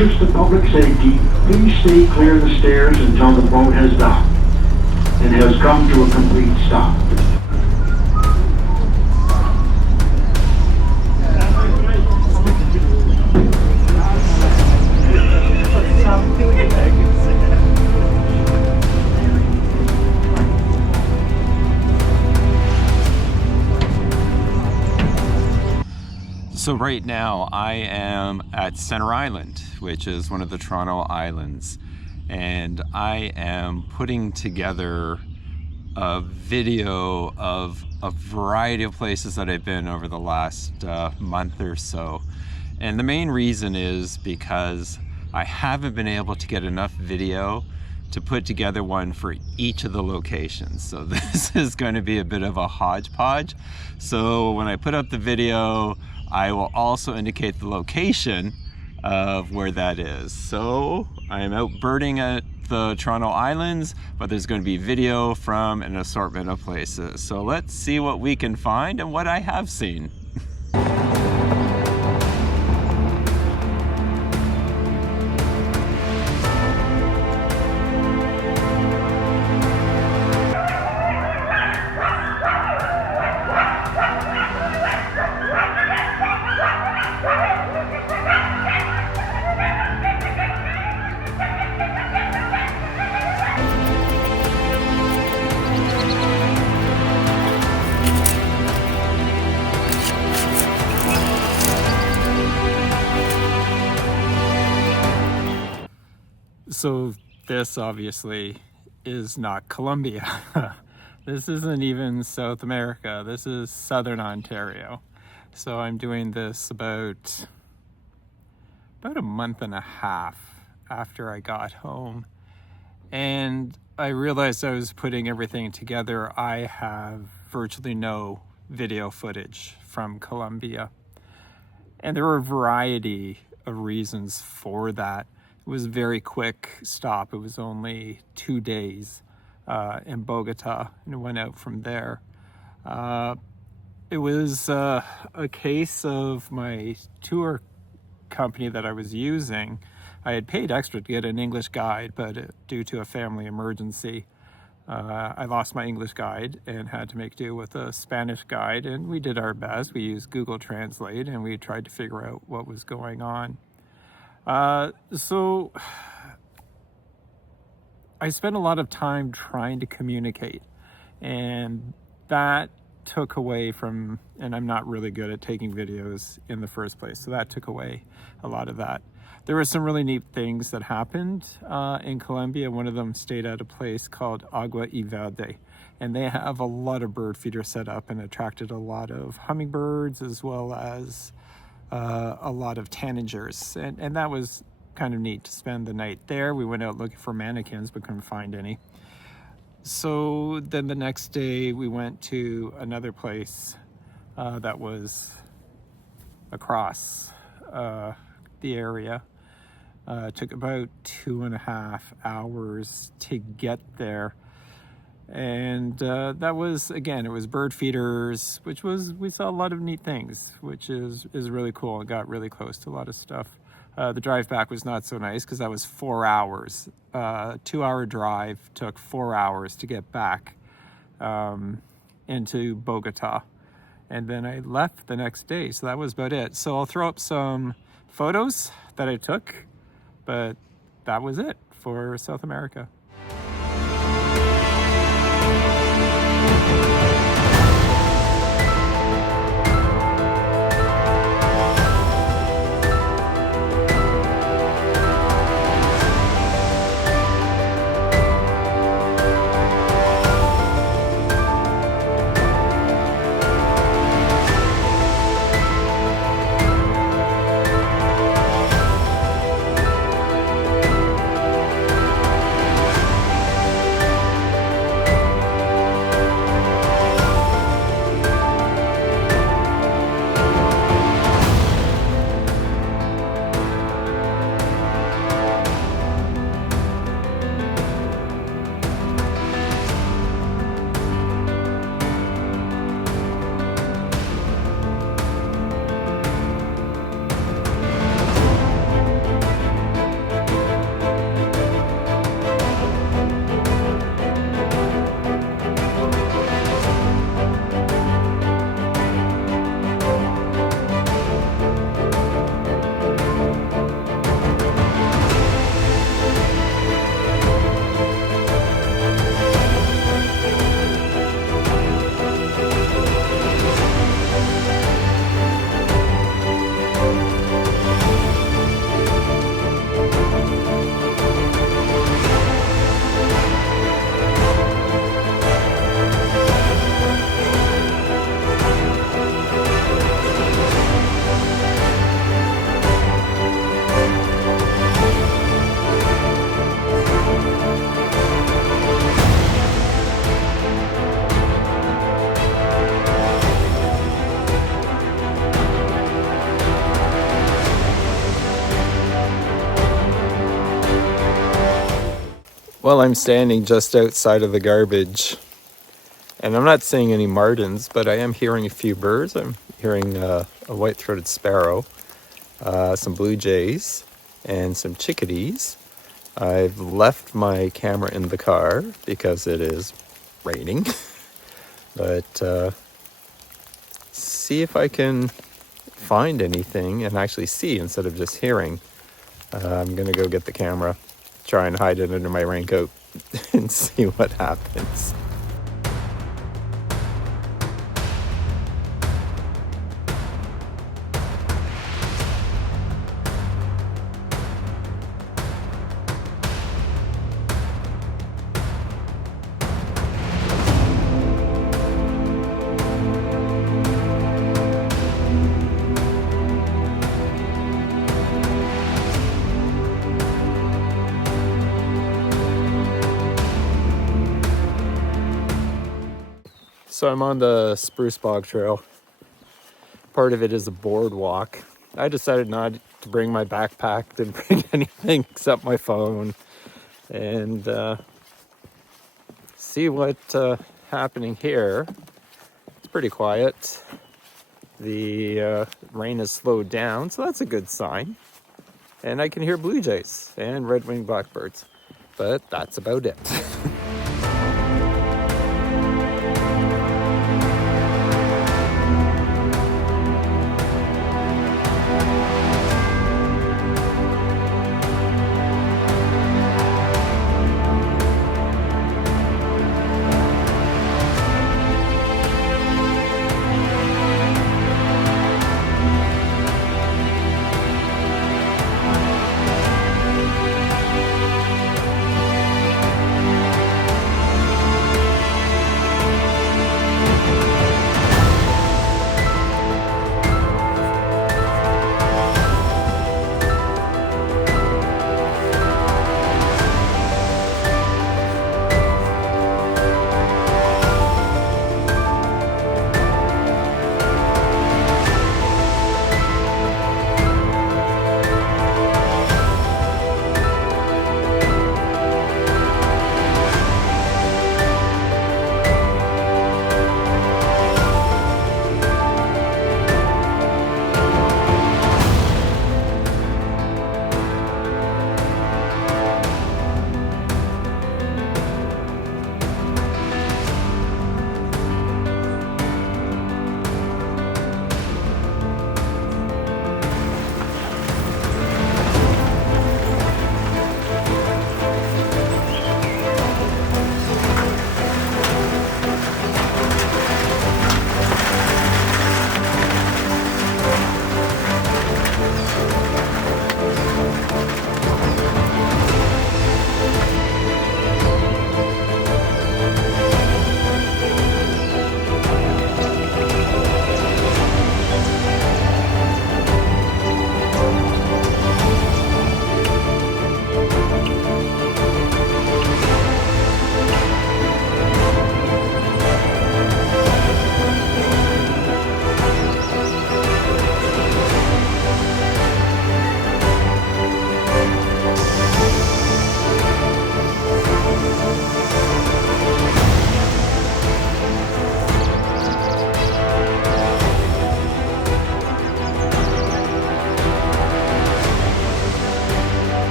interest of public safety, please stay clear of the stairs until the boat has docked and has come to a complete stop. So right now I am at Center Island, which is one of the Toronto islands, and I am putting together a video of a variety of places that I've been over the last month or so. And the main reason is because I haven't been able to get enough video to put together one for each of the locations. So this is going to be a bit of a hodgepodge. So when I put up the video, I will also indicate the location of where that is. So I am out birding at the Toronto Islands, but there's going to be video from an assortment of places. So let's see what we can find and what I have seen. So this obviously is not Colombia. This isn't even South America. This is Southern Ontario. So I'm doing this about a month and a half after I got home. And I realized I was putting everything together. I have virtually no video footage from Colombia. And there were a variety of reasons for that. It was a very quick stop. It was only 2 days in Bogota, and it went out from there. It was a case of my tour company that I was using. I had paid extra to get an English guide, but due to a family emergency, I lost my English guide and had to make do with a Spanish guide, and we did our best. We used Google Translate, and we tried to figure out what was going on. So I spent a lot of time trying to communicate, and that took away from, and I'm not really good at taking videos in the first place, so that took away a lot of that. There were some really neat things that happened in Colombia. One of them stayed at a place called Agua y Verde, and they have a lot of bird feeders set up and attracted a lot of hummingbirds as well as a lot of tanagers, and that was kind of neat to spend the night there. We went out looking for mannequins but couldn't find any. So then the next day we went to another place that was across the area. It took about 2.5 hours to get there. And that was, again, it was bird feeders, we saw a lot of neat things, which is really cool. It got really close to a lot of stuff. The drive back was not so nice because that was 4 hours. 2-hour drive took 4 hours to get back into Bogota. And then I left the next day, so that was about it. So I'll throw up some photos that I took, but that was it for South America. Well, I'm standing just outside of the garbage, and I'm not seeing any martins, but I am hearing a few birds. I'm hearing a white-throated sparrow, some blue jays, and some chickadees. I've left my camera in the car because it is raining, but see if I can find anything and actually see instead of just hearing. I'm gonna go get the camera, try and hide it under my raincoat and see what happens. So I'm on the Spruce Bog Trail. Part of it is a boardwalk. I decided not to bring my backpack, didn't bring anything except my phone, and see what's happening here. It's pretty quiet. The rain has slowed down, so that's a good sign. And I can hear blue jays and red-winged blackbirds, but that's about it.